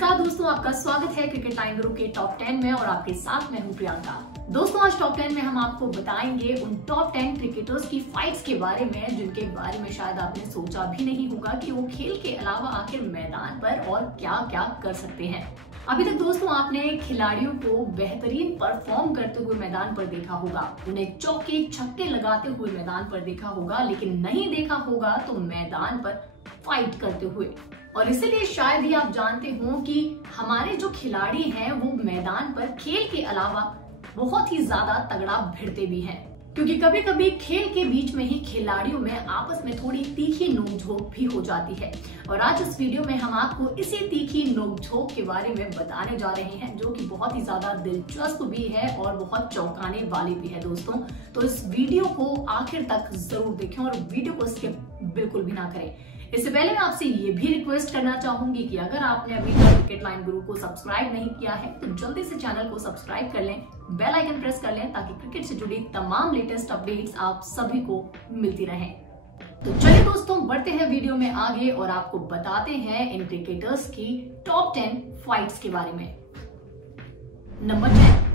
नमस्कार दोस्तों, आपका स्वागत है क्रिकेट लाइन गुरु के टॉप 10 में और आपके साथ मैं हूं प्रियंका। दोस्तों आज टॉप 10 में हम आपको बताएंगे उन टॉप 10 क्रिकेटर्स की फाइट्स के बारे में जिनके बारे में शायद आपने सोचा भी नहीं होगा कि वो खेल के अलावा आखिर मैदान पर और क्या क्या कर सकते हैं। अभी तक दोस्तों आपने खिलाड़ियों को बेहतरीन परफॉर्म करते हुए मैदान पर देखा होगा, उन्हें चौके छक्के लगाते हुए मैदान पर देखा होगा, लेकिन नहीं देखा होगा तो मैदान पर फाइट करते हुए। और इसीलिए शायद ही आप जानते हो कि हमारे जो खिलाड़ी हैं वो मैदान पर खेल के अलावा बहुत ही ज्यादा तगड़ा भिड़ते भी हैं, क्योंकि कभी कभी खेल के बीच में ही खिलाड़ियों में आपस में थोड़ी तीखी नोकझोंक भी हो जाती है। और आज इस वीडियो में हम आपको इसी तीखी नोकझोंक के बारे में बताने जा रहे हैं, जो कि बहुत ही ज्यादा दिलचस्प भी है और बहुत चौंकाने वाली भी है दोस्तों। तो इस वीडियो को आखिर तक जरूर देखें और वीडियो को स्किप बिल्कुल भी ना करें। इससे पहले मैं आपसे ये भी रिक्वेस्ट करना चाहूंगी कि अगर आपने अभी तक क्रिकेट लाइन गुरु को सब्सक्राइब नहीं किया है तो जल्दी से चैनल को सब्सक्राइब कर लें, बेल आइकन प्रेस कर लें, ताकि क्रिकेट से जुड़ी तमाम लेटेस्ट अपडेट्स आप सभी को मिलती रहें। तो चलिए दोस्तों बढ़ते हैं वीडियो में आगे और आपको बताते हैं इन क्रिकेटर्स की टॉप 10 फाइट्स के बारे में। नंबर 10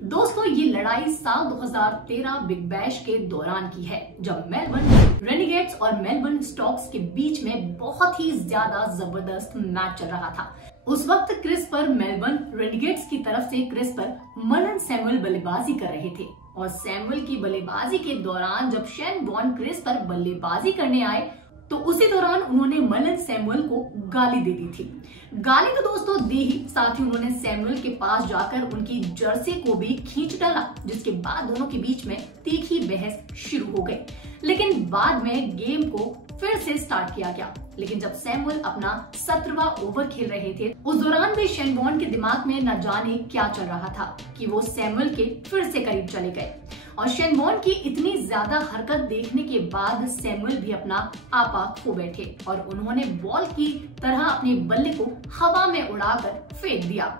दोस्तों, ये लड़ाई साल 2013 बिग बैश के दौरान की है, जब मेलबर्न रेनिगेट्स और मेलबर्न स्टॉक्स के बीच में बहुत ही ज्यादा जबरदस्त मैच चल रहा था। उस वक्त क्रिस पर मेलबर्न रेनिगेट्स की तरफ से क्रिस पर मलन सैमुअल बल्लेबाजी कर रहे थे और सैमुअल की बल्लेबाजी के दौरान जब शेन वॉर्न क्रिस पर बल्लेबाजी करने आए तो उसी दौरान उन्होंने मलन सैमुअल को गाली दे दी थी। गाली तो दोस्तों दी ही, साथ ही उन्होंने सैमुअल के पास जाकर उनकी जर्सी को भी खींच डाला, जिसके बाद दोनों के बीच में तीखी बहस शुरू हो गई। लेकिन बाद में गेम को फिर से स्टार्ट किया गया, लेकिन जब सैमुअल अपना 17वां ओवर खेल रहे थे उस दौरान भी शेन वॉर्न के दिमाग में न जाने क्या चल रहा था कि वो सैमुअल के फिर से करीब चले गए। और शेन वॉर्न की इतनी ज्यादा हरकत देखने के बाद सैमुअल भी अपना आपा खो बैठे और उन्होंने बॉल की तरह अपने बल्ले को हवा में उड़ाकर फेंक दिया,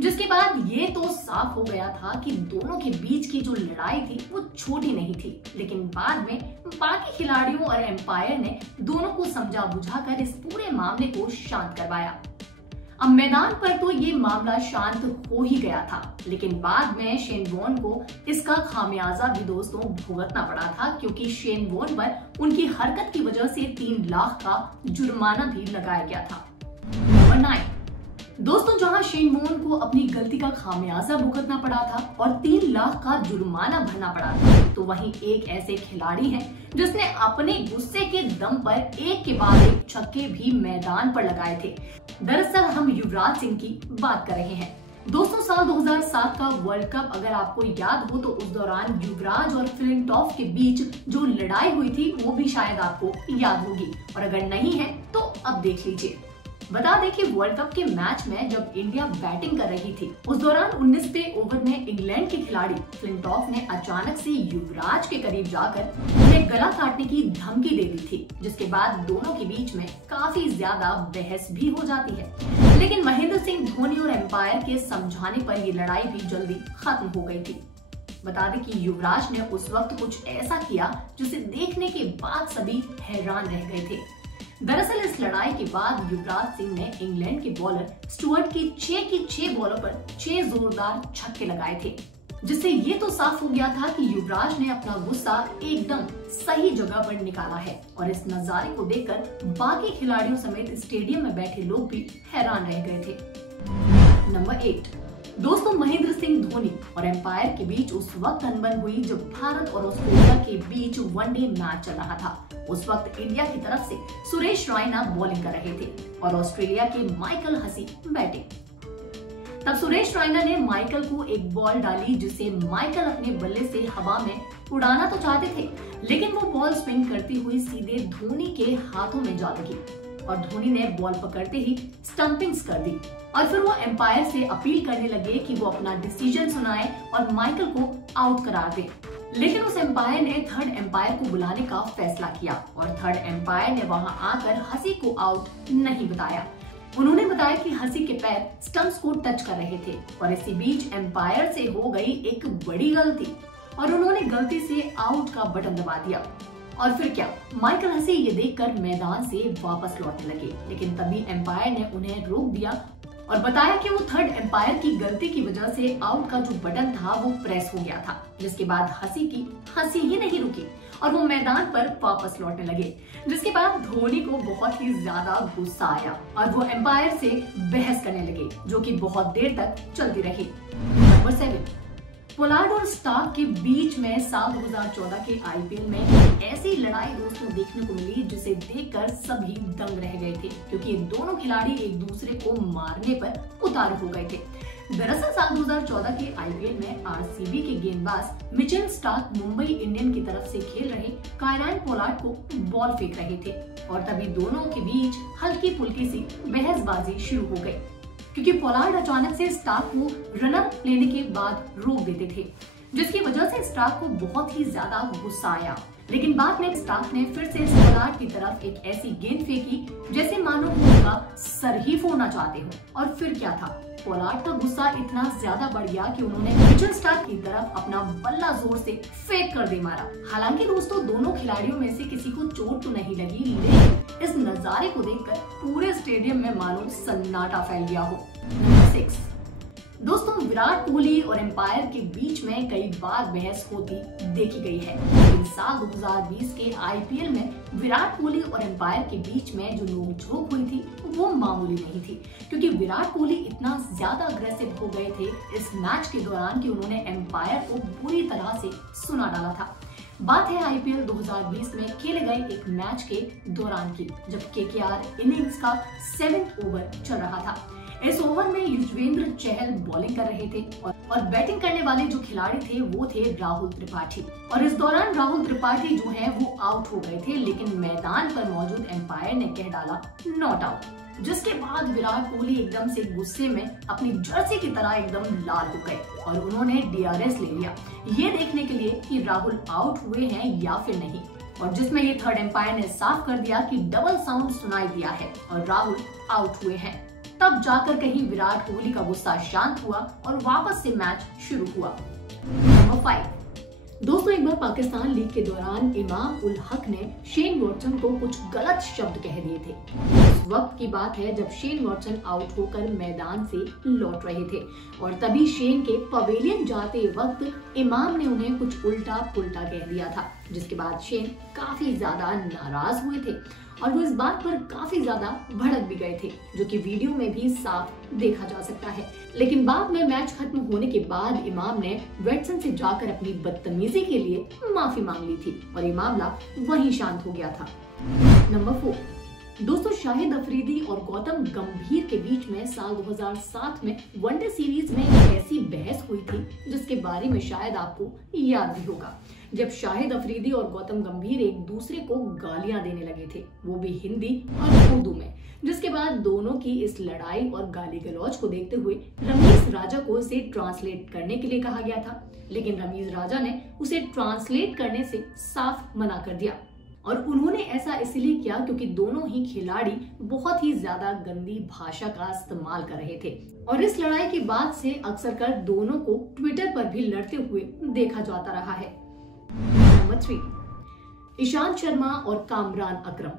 जिसके बाद ये तो साफ हो गया था कि दोनों के बीच की जो लड़ाई थी वो छोटी नहीं थी। लेकिन बाद में बाकी खिलाड़ियों और एम्पायर ने दोनों को समझा बुझाकर इस पूरे मामले को शांत करवाया। अब मैदान पर तो ये मामला शांत हो ही गया था, लेकिन बाद में शेन वॉर्न को इसका खामियाजा भी दोस्तों भुगतना पड़ा था, क्योंकि शेन वॉर्न पर उनकी हरकत की वजह से 3 लाख का जुर्माना भी लगाया गया था। नंबर 9 दोस्तों, जहां शेन वॉर्न को अपनी गलती का खामियाजा भुगतना पड़ा था और 3 लाख का जुर्माना भरना पड़ा था, तो वहीं एक ऐसे खिलाड़ी हैं जिसने अपने गुस्से के दम पर एक के बाद एक छक्के भी मैदान पर लगाए थे। दरअसल हम युवराज सिंह की बात कर रहे हैं। दोस्तों साल 2007 का वर्ल्ड कप अगर आपको याद हो तो उस दौरान युवराज और फ्लिंटॉफ के बीच जो लड़ाई हुई थी वो भी शायद आपको याद होगी, और अगर नहीं है तो अब देख लीजिए। बता दें कि वर्ल्ड कप के मैच में जब इंडिया बैटिंग कर रही थी उस दौरान 19वें ओवर में इंग्लैंड के खिलाड़ी फ्लिंटॉफ ने अचानक से युवराज के करीब जाकर उन्हें गला काटने की धमकी दे दी थी, जिसके बाद दोनों के बीच में काफी ज्यादा बहस भी हो जाती है। लेकिन महेंद्र सिंह धोनी और एम्पायर के समझाने पर ये लड़ाई भी जल्दी खत्म हो गई थी। बता दें कि युवराज ने उस वक्त कुछ ऐसा किया जिसे देखने के बाद सभी हैरान रह गए थे। दरअसल इस लड़ाई के बाद युवराज सिंह ने इंग्लैंड के बॉलर स्टुअर्ट की 6 बॉलों पर 6 जोरदार छक्के लगाए थे, जिससे ये तो साफ हो गया था कि युवराज ने अपना गुस्सा एकदम सही जगह पर निकाला है। और इस नजारे को देखकर बाकी खिलाड़ियों समेत स्टेडियम में बैठे लोग भी हैरान रह गए थे। नंबर 8 दोस्तों, महेंद्र सिंह धोनी और एम्पायर के बीच उस वक्त अनबन हुई जब भारत और ऑस्ट्रेलिया के बीच वनडे मैच चल रहा था। उस वक्त इंडिया की तरफ से सुरेश रैना बॉलिंग कर रहे थे और ऑस्ट्रेलिया के माइकल हसी बैटिंग। तब सुरेश रैना ने माइकल को एक बॉल डाली, जिसे माइकल अपने बल्ले से हवा में उड़ाना तो चाहते थे, लेकिन वो बॉल स्विंग करती हुई सीधे धोनी के हाथों में जा लगी और धोनी ने बॉल पकड़ते ही स्टंपिंग्स कर दी। और फिर वो एम्पायर से अपील करने लगे कि वो अपना डिसीजन सुनाए और माइकल को आउट करार दे। लेकिन उस एम्पायर ने थर्ड एम्पायर को बुलाने का फैसला किया और थर्ड एम्पायर ने वहां आकर हसी को आउट नहीं बताया। उन्होंने बताया कि हसी के पैर स्टंप्स को टच कर रहे थे और इसी बीच एम्पायर से हो गई एक बड़ी गलती और उन्होंने गलती से आउट का बटन दबा दिया। और फिर क्या, माइकल हसी ये देखकर मैदान से वापस लौटने लगे, लेकिन तभी एम्पायर ने उन्हें रोक दिया और बताया कि वो थर्ड एम्पायर की गलती की वजह से आउट का जो बटन था वो प्रेस हो गया था, जिसके बाद हंसी ही नहीं रुकी और वो मैदान पर वापस लौटने लगे, जिसके बाद धोनी को बहुत ही ज्यादा गुस्सा आया और वो एम्पायर से बहस करने लगे, जो कि बहुत देर तक चलती रही। नंबर 7, पोलार्ड और स्टार्क के बीच में साल 2014 के आईपीएल में ऐसी लड़ाई दोस्तों देखने को मिली जिसे देखकर सभी दंग रह गए थे, क्योंकि दोनों खिलाड़ी एक दूसरे को मारने पर उतारू हो गए थे। दरअसल साल 2014 के आईपीएल में आरसीबी के गेंदबाज मिचेल स्टार्क मुंबई इंडियन की तरफ से खेल रहे कायरन पोलार्ड को बॉल फेंक रहे थे और तभी दोनों के बीच हल्की फुल्की सी बहसबाजी शुरू हो गई, क्योंकि पोलार्ड अचानक से स्टार्क को रनर लेने के बाद रोक देते थे, जिसकी वजह से स्टार्क को बहुत ही ज्यादा गुस्सा आया। लेकिन बाद में स्टार्क ने फिर से पोलार्ड की तरफ एक ऐसी गेंद फेंकी जैसे मानो उनका सर ही फोड़ना चाहते हो। और फिर क्या था, पोलार्ड का गुस्सा इतना ज्यादा बढ़ गया कि उन्होंने मिचेल स्टार्क की तरफ अपना बल्ला जोर से फेंक कर दे मारा। हालांकि दोस्तों दोनों खिलाड़ियों में से किसी को चोट तो नहीं लगी, लेकिन इस नजारे को देखकर पूरे स्टेडियम में मानो सन्नाटा फैल गया हो। नंबर 6, दोस्तों विराट कोहली और एम्पायर के बीच में कई बार बहस होती देखी गई है, लेकिन साल 2020 के आईपीएल में विराट कोहली और एम्पायर के बीच में जो नोकझोंक हुई थी वो मामूली नहीं थी, क्योंकि विराट कोहली इतना ज्यादा अग्रेसिव हो गए थे इस मैच के दौरान कि उन्होंने एम्पायर को बुरी तरह से सुना डाला था। बात है आईपीएल 2020 में खेले गए एक मैच के दौरान की, जब केकेआर इनिंग्स का 7वां ओवर चल रहा था। इस ओवर में युजवेंद्र चहल बॉलिंग कर रहे थे और बैटिंग करने वाले जो खिलाड़ी थे वो थे राहुल त्रिपाठी, और इस दौरान राहुल त्रिपाठी जो है वो आउट हो गए थे, लेकिन मैदान पर मौजूद एम्पायर ने कह डाला नॉट आउट, जिसके बाद विराट कोहली एकदम से गुस्से में अपनी जर्सी की तरह एकदम लाल हो गए और उन्होंने डीआरएस ले लिया, ये देखने के लिए कि राहुल आउट हुए हैं या फिर नहीं, और जिसमें ये थर्ड एम्पायर ने साफ कर दिया कि डबल साउंड सुनाई दिया है और राहुल आउट हुए हैं। तब जाकर कहीं विराट कोहली का गुस्सा शांत हुआ और वापस से मैच शुरू हुआ। नंबर 5, दोस्तों एक बार पाकिस्तान लीग के दौरान इमाम उल हक ने शेन वॉटसन को कुछ गलत शब्द कह दिए थे। उस वक्त की बात है जब शेन वॉटसन आउट होकर मैदान से लौट रहे थे और तभी शेन के पवेलियन जाते वक्त इमाम ने उन्हें कुछ उल्टा पुल्टा कह दिया था, जिसके बाद शेन काफी ज्यादा नाराज हुए थे और वो इस बात पर काफी ज्यादा भड़क भी गए थे, जो कि वीडियो में भी साफ देखा जा सकता है। लेकिन बाद में मैच खत्म होने के बाद इमाम ने वॉटसन से जाकर अपनी बदतमीजी के लिए माफी मांग ली थी और ये मामला वहीं शांत हो गया था। नंबर 4, दोस्तों शाहिद अफरीदी और गौतम गंभीर के बीच में साल 2007 में वनडे सीरीज में एक ऐसी बहस हुई थी जिसके बारे में शायद आपको याद भी होगा, जब शाहिद अफरीदी और गौतम गंभीर एक दूसरे को गालियां देने लगे थे, वो भी हिंदी और उर्दू में, जिसके बाद दोनों की इस लड़ाई और गाली गलौज को देखते हुए रमीज राजा को इसे ट्रांसलेट करने के लिए कहा गया था, लेकिन रमीज राजा ने उसे ट्रांसलेट करने से साफ मना कर दिया और उन्होंने ऐसा इसलिए किया क्योंकि दोनों ही खिलाड़ी बहुत ही ज्यादा गंदी भाषा का इस्तेमाल कर रहे थे और इस लड़ाई के बाद से अक्सर कर दोनों को ट्विटर पर भी लड़ते हुए देखा जाता रहा है। नंबर 3, ईशांत शर्मा और कामरान अकरम,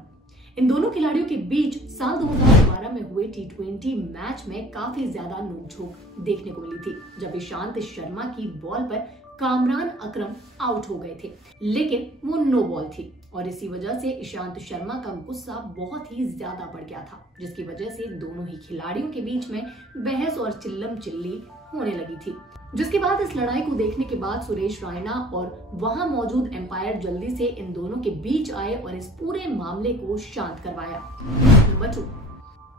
इन दोनों खिलाड़ियों के बीच साल 2012 में हुए T20 मैच में काफी ज्यादा नोकझोंक देखने को मिली थी, जब ईशांत शर्मा की बॉल पर कामरान अकरम आउट हो गए थे, लेकिन वो नो बॉल थी और इसी वजह से ईशांत शर्मा का गुस्सा बहुत ही ज्यादा बढ़ गया था, जिसकी वजह से दोनों ही खिलाड़ियों के बीच में बहस और चिल्लम चिल्ली होने लगी थी। जिसके बाद इस लड़ाई को देखने के बाद सुरेश रायना और वहां मौजूद एम्पायर जल्दी से इन दोनों के बीच आए और इस पूरे मामले को शांत करवाया। नंबर 2,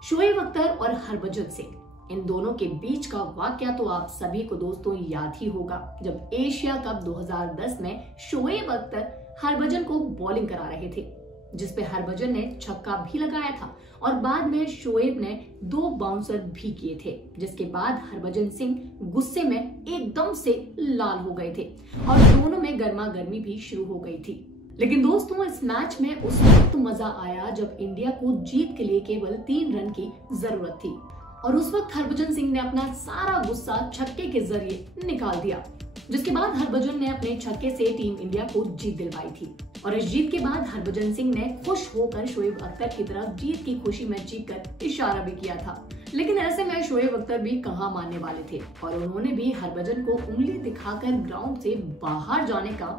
शोएब अख्तर और हरभजन सिंह, इन दोनों के बीच का वाकया तो आप सभी को दोस्तों याद ही होगा, जब एशिया कप 2010 में शोएब अख्तर हरभजन को बॉलिंग करा रहे थे, जिसपे हरभजन ने छक्का भी लगाया था और बाद में शोएब ने 2 बाउंसर भी किए थे, जिसके बाद हरभजन सिंह गुस्से में एकदम से लाल हो गए थे और दोनों में गर्मा गर्मी भी शुरू हो गई थी। लेकिन दोस्तों इस मैच में उस वक्त मजा आया जब इंडिया को जीत के लिए केवल 3 रन की जरूरत थी और उस वक्त हरभजन सिंह ने अपना सारा गुस्सा छक्के के जरिए निकाल दिया, जिसके बाद हरभजन ने अपने छक्के से टीम इंडिया को जीत दिलवाई थी और इस जीत के बाद हरभजन सिंह ने खुश होकर शोएब अख्तर की तरफ जीत की खुशी में चीख कर इशारा भी किया था। लेकिन ऐसे में शोएब अख्तर भी कहां मानने वाले थे और उन्होंने भी हरभजन को उंगली दिखाकर ग्राउंड से बाहर जाने का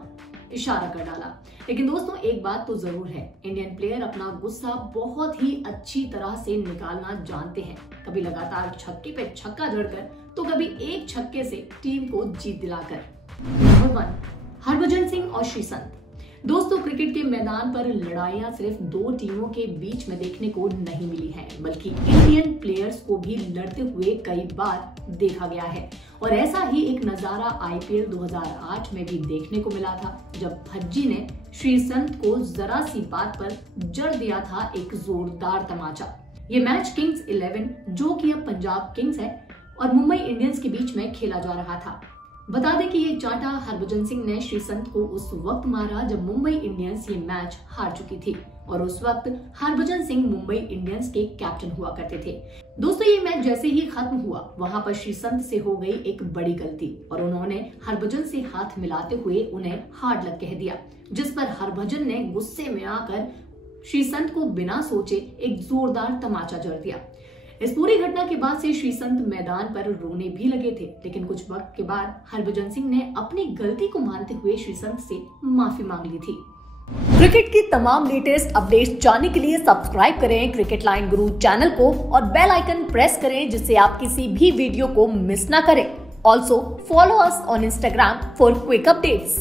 इशारा कर डाला। लेकिन दोस्तों एक बात तो जरूर है, इंडियन प्लेयर अपना गुस्सा बहुत ही अच्छी तरह से निकालना जानते हैं। कभी लगातार छक्के पे छक्का जड़कर तो कभी एक छक्के से टीम को जीत दिलाकर। नंबर 1, हरभजन सिंह और श्रीसंत। दोस्तों क्रिकेट के मैदान पर लड़ाइयां सिर्फ दो टीमों के बीच में देखने को नहीं मिली हैं, बल्कि इंडियन प्लेयर्स को भी लड़ते हुए कई बार देखा गया है। और ऐसा ही एक नजारा IPL 2008 में भी देखने को मिला था, जब भज्जी ने श्रीसंत को जरा सी बात पर जड़ दिया था एक जोरदार तमाचा। ये मैच किंग्स 11 जो कि अब पंजाब किंग्स है और मुंबई इंडियंस के बीच में खेला जा रहा था। बता दें कि ये चाटा हरभजन सिंह ने श्रीसंत को उस वक्त मारा जब मुंबई इंडियंस ये मैच हार चुकी थी और उस वक्त हरभजन सिंह मुंबई इंडियंस के कैप्टन हुआ करते थे। दोस्तों ये मैच जैसे ही खत्म हुआ वहां पर श्रीसंत से हो गई एक बड़ी गलती और उन्होंने हरभजन से हाथ मिलाते हुए उन्हें हार्ड लक कह दिया, जिस पर हरभजन ने गुस्से में आकर श्रीसंत को बिना सोचे एक जोरदार तमाचा जड़ दिया। इस पूरी घटना के बाद से श्रीसंत मैदान पर रोने भी लगे थे, लेकिन कुछ वक्त के बाद हरभजन सिंह ने अपनी गलती को मानते हुए श्रीसंत से माफी मांग ली थी। क्रिकेट की तमाम लेटेस्ट अपडेट्स जानने के लिए सब्सक्राइब करें क्रिकेट लाइन गुरु चैनल को और बेल आइकन प्रेस करें, जिससे आप किसी भी वीडियो को मिस ना करें। Also follow us on Instagram for quick updates.